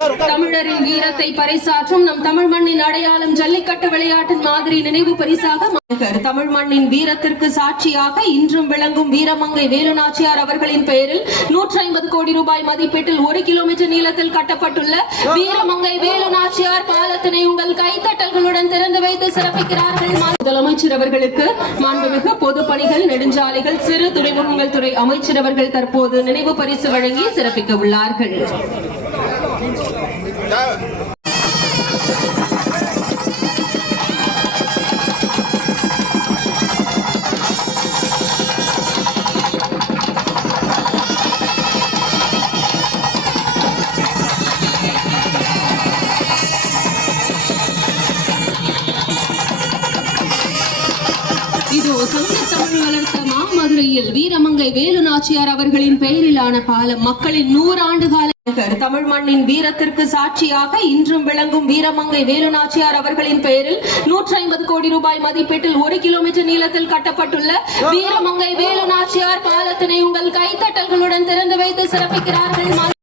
தமிழரின் வீரத்தை பறைசாற்றும் நம் தமிழ் மண்ணின் அடையாளம் ஜல்லிக்கட்டு விளையாட்டின் மாதிரி நினைவு பரிசாக தமிழ் மண்ணின் வீரத்திற்கு சாட்சியாக இன்றும் விளங்கும் வீரமங்கை வேலுநாச்சியார் அவர்களின் பெயரில் 150 கோடி ரூபாய் மதிப்பீட்டில் 1 கிலோமீட்டர் நீளத்தில் கட்டப்பட்டுள்ள வீரமங்கை வேலுநாச்சியார் பாலத்தினை உங்கள் கைத்தட்டல்களுடன் திறந்து வைத்து சிறப்பிக்கிறார்கள். முதலமைச்சர் அவர்களுக்கு மாண்புமிகு பொதுப்பணிகள் நெடுஞ்சாலைகள் சிறு துறைமுகங்கள் துறை அமைச்சர் அவர்கள் தற்போது நினைவு பரிசு வழங்கி சிறப்பிக்க உள்ளார்கள். இதோ சங்க தமிழ் வளர்த்த மாமதுரையில் வீரமங்கை வேலுநாச்சியார் அவர்களின் பெயரிலான பாலம் மக்களின் 100 ஆண்டு கால தமிழ் மண்ணின் வீரத்திற்கு சாட்சியாக இன்றும் விளங்கும் வீரமங்கை வேலுநாச்சியார் அவர்களின் பெயரில் 150 கோடி ரூபாய் மதிப்பீட்டில் 1 கிலோமீட்டர் நீளத்தில் கட்டப்பட்டுள்ள வீரமங்கை வேலுநாச்சியார் பாலத்தினை உங்கள் கைத்தட்டல்களுடன் திறந்து வைத்து சிறப்பிக்கிறார்கள்.